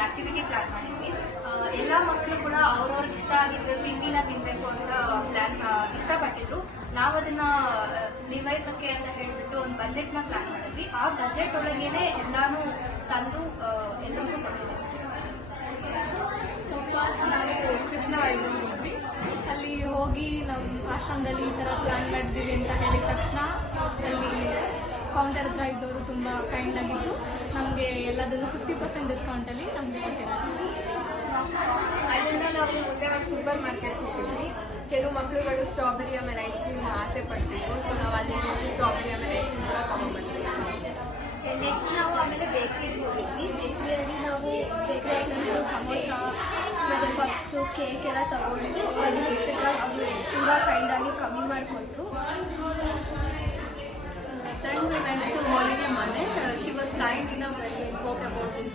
ಒಂದು activity plan ಮಾಡಿದ್ವಿ. ಎಲ್ಲ ಮಕ್ಕಳು ಕೂಡ ಅವ್ರವ್ರಿಗೆ ಇಷ್ಟ ಆಗಿದ್ದು ತಿಂಡಿನ ತಿನ್ಬೇಕು ಅಂತ ಪ್ಲಾನ್ ಇಷ್ಟಪಟ್ಟಿದ್ರು. ನಾವು ಅದನ್ನ ನಿರ್ವಹಿಸಕ್ಕೆ ಅಂತ ಹೇಳ್ಬಿಟ್ಟು ಒಂದು ಬಜೆಟ್ನ ಪ್ಲಾನ್ ಮಾಡಿದ್ವಿ. ಆ ಬಜೆಟ್ ಒಳಗೇನೆ ಎಲ್ಲಾನು ತಂದು ಎಲ್ಲರಿಗೂ ಕೊಟ್ಟಿದ್ದೀವಿ. ಸೊ ಫಸ್ಟ್ ನಾವು ಕೃಷ್ಣವಾಡಿಗೆ ಹೋದ್ವಿ. ಅಲ್ಲಿ ಹೋಗಿ ನಮ್ಮ ಆಶ್ರಮದಲ್ಲಿ ಈ ಥರ ಪ್ಲಾನ್ ಮಾಡಿದ್ದೀವಿ ಅಂತ ಹೇಳಿದ ತಕ್ಷಣ ಅಲ್ಲಿ ಕೌಂಟರ್ ಹತ್ರ ಇದ್ದವರು ತುಂಬ ಕೈಂಡ್ ಆಗಿದ್ದು ನಮಗೆ ಎಲ್ಲದನ್ನು 50% ಡಿಸ್ಕೌಂಟಲ್ಲಿ ನಮಗೆ ಕೊಟ್ಟಿದ್ದಾರೆ. ಅಲ್ಲಿಂದ ನಾವು ಮುಂದೆ ಒಂದು ಸೂಪರ್ ಮಾರ್ಕೆಟ್ ಹೋಗಿದ್ವಿ. ಕೆಲವು ಮಕ್ಕಳುಗಳು ಸ್ಟ್ರಾಬೆರಿ ಆಮೇಲೆ ಐಸ್ ಕ್ರೀಮ್ ಆಸೆ ಪಡಿಸಿದ್ರು. ಸೊ ನಾವು ಅಲ್ಲಿ ಸ್ಟ್ರಾಬೆರಿ ಆಮೇಲೆ ಐಸ್ ಕ್ರೀಮ್ ಕೂಡ ತಗೊಂಡ್ಬಂದ್ವಿ. ನೆಕ್ಸ್ಟ್ ನಾವು ಆಮೇಲೆ ಬೇಕ್ರಿಗೆ ಹೋಗಿದ್ವಿ. ಬೇಕ್ರಿಯಲ್ಲಿ ನಾವು ಬೇಕ್ರಿ ಐಟಮ್ಸು ಸಮೋಸ ಮತ್ತು ಪಫ್ಸು ಕೇಕ್ ಎಲ್ಲ ತಗೊಂಡು ಅಲ್ಲಿ ಹೋಗ್ಬೇಕಾದ್ರೆ ಅವರು ತುಂಬ ಕೈಂಡಾಗಿ ಕಮ್ಮಿ ಮಾಡಿಕೊಟ್ರು. Then we went to Holiday Money. She was kind enough when we spoke about this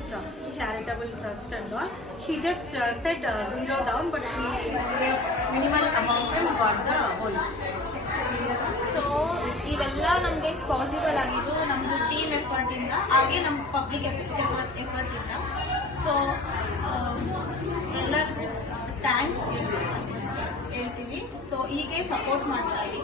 charitable trust and all. She just said zero down, but we gave minimal amount and got the whole. So ಇವೆಲ್ಲ ನಮಗೆ possible ಆಗಿದ್ದು ನಮ್ಮದು team ಎಫರ್ಟಿಂದ, ಹಾಗೆ ನಮ್ಮ public ಎಫರ್ಟಿಂದ. So ಎಲ್ಲ thanks ಹೇಳ್ತೀವಿ. So ಹೀಗೆ support ಮಾಡ್ತಾ ಇರಿ.